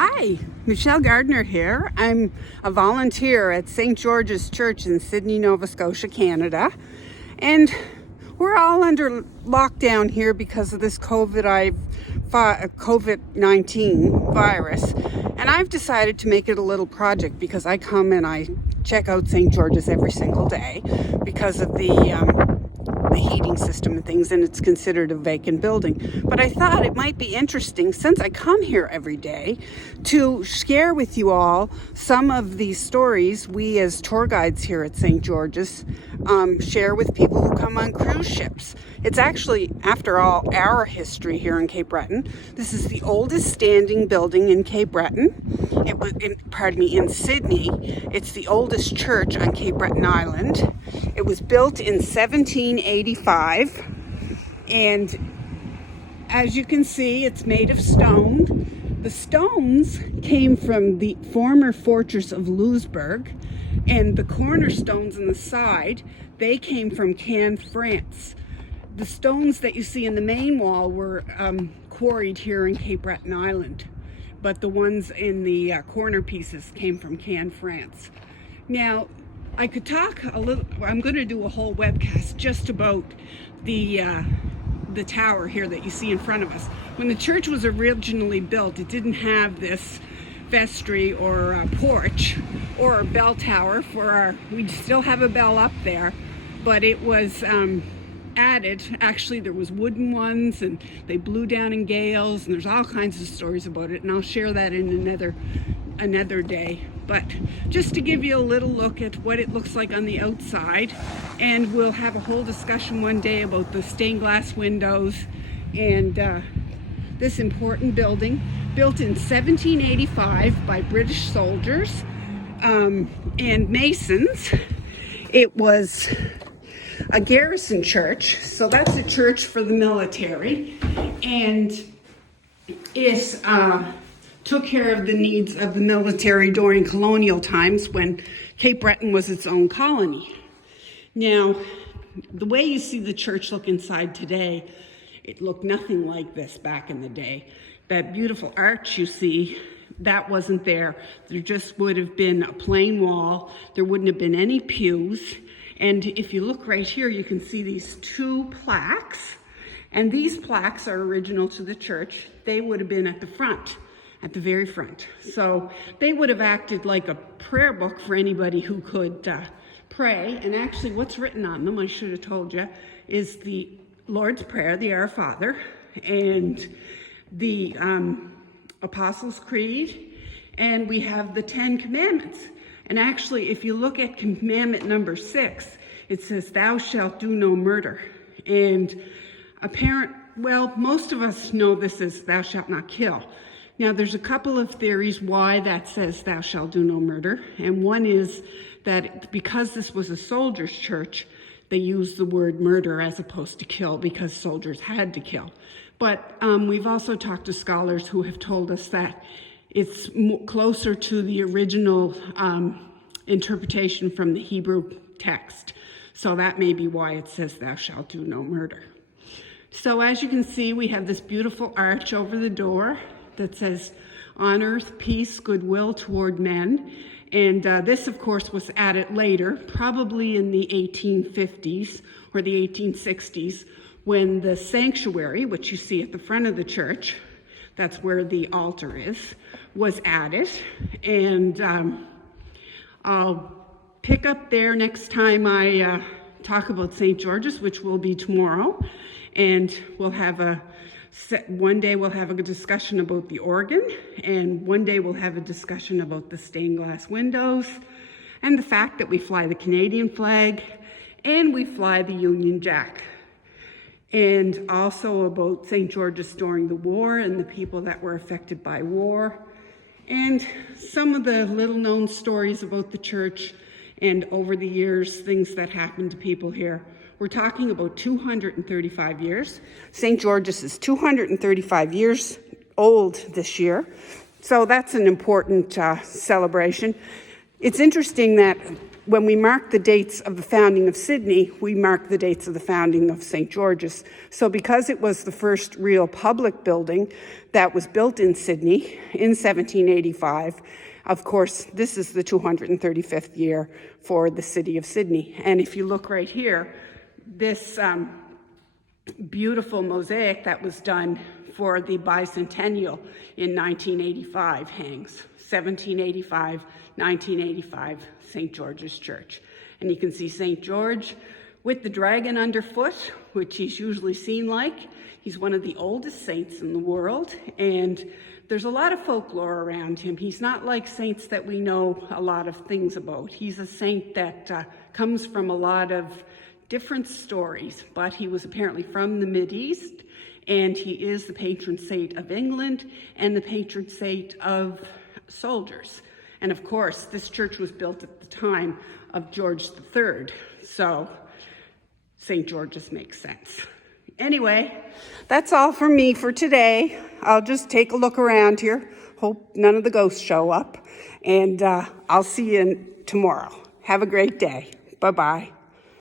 Hi, Michelle Gardner here. I'm a volunteer at St. George's Church in Sydney, Nova Scotia, Canada. And we're all under lockdown here because of this COVID-19 virus. And I've decided to make it a little project because I come and I check out St. George's every single day because of the heating system and things, and it's considered a vacant building. But I thought it might be interesting, since I come here every day, to share with you all some of these stories we as tour guides here at St. George's share with people who come on cruise ships. It's actually, after all, our history here in Cape Breton. This is the oldest standing building in Cape Breton. It was, in Sydney. It's the oldest church on Cape Breton Island. It was built in 1785, and as you can see, it's made of stone. The stones came from the former fortress of Louisbourg, and the cornerstones on the side, they came from Caen, France. The stones that you see in the main wall were quarried here in Cape Breton Island, but the ones in the corner pieces came from Caen, France. Now, I could talk a little. I'm going to do a whole webcast just about the tower here that you see in front of us. When the church was originally built, it didn't have this vestry or porch or a bell tower for our. We still have a bell up there, but it was added. Actually, there was wooden ones, and they blew down in gales, and there's all kinds of stories about it, and I'll share that in another day. But just to give you a little look at what it looks like on the outside, and we'll have a whole discussion one day about the stained glass windows and this important building, built in 1785 by British soldiers and Masons. It was a garrison church, so that's a church for the military, and it took care of the needs of the military during colonial times when Cape Breton was its own colony. Now, the way you see the church look inside today, it looked nothing like this back in the day. That beautiful arch you see, that wasn't there. There just would have been a plain wall. There wouldn't have been any pews. And if you look right here, you can see these two plaques. And these plaques are original to the church. They would have been at the front. At the very front. So they would have acted like a prayer book for anybody who could pray. And actually what's written on them, I should have told you, is the Lord's Prayer, the Our Father, and the Apostles' Creed, and we have the 10 Commandments. And actually, if you look at commandment number 6, it says, "Thou shalt do no murder." And most of us know this as "Thou shalt not kill." Now, there's a couple of theories why that says "thou shalt do no murder," and one is that because this was a soldier's church, they used the word murder as opposed to kill because soldiers had to kill. But we've also talked to scholars who have told us that it's closer to the original interpretation from the Hebrew text. So that may be why it says "thou shalt do no murder." So as you can see, we have this beautiful arch over the door that says, "On earth, peace, goodwill toward men." And this, of course, was added later, probably in the 1850s or the 1860s, when the sanctuary, which you see at the front of the church, that's where the altar is, was added. And I'll pick up there next time I talk about St. George's, which will be tomorrow. And one day we'll have a discussion about the organ, and one day we'll have a discussion about the stained glass windows, and the fact that we fly the Canadian flag, and we fly the Union Jack. And also about St. George's during the war and the people that were affected by war, and some of the little known stories about the church and over the years, things that happened to people here. We're talking about 235 years. St. George's is 235 years old this year. So that's an important celebration. It's interesting that when we mark the dates of the founding of Sydney, we mark the dates of the founding of St. George's. So because it was the first real public building that was built in Sydney in 1785, of course, this is the 235th year for the city of Sydney. And if you look right here, this beautiful mosaic that was done for the bicentennial in 1985 hangs. 1785, 1985, St. George's Church. And you can see St. George with the dragon underfoot, which he's usually seen like. He's one of the oldest saints in the world, and there's a lot of folklore around him. He's not like saints that we know a lot of things about. He's a saint that comes from a lot of different stories, but he was apparently from the Mideast, and he is the patron saint of England and the patron saint of soldiers. And of course, this church was built at the time of George III, so St. George's makes sense. Anyway, that's all from me for today. I'll just take a look around here. Hope none of the ghosts show up. And I'll see you tomorrow. Have a great day. Bye-bye.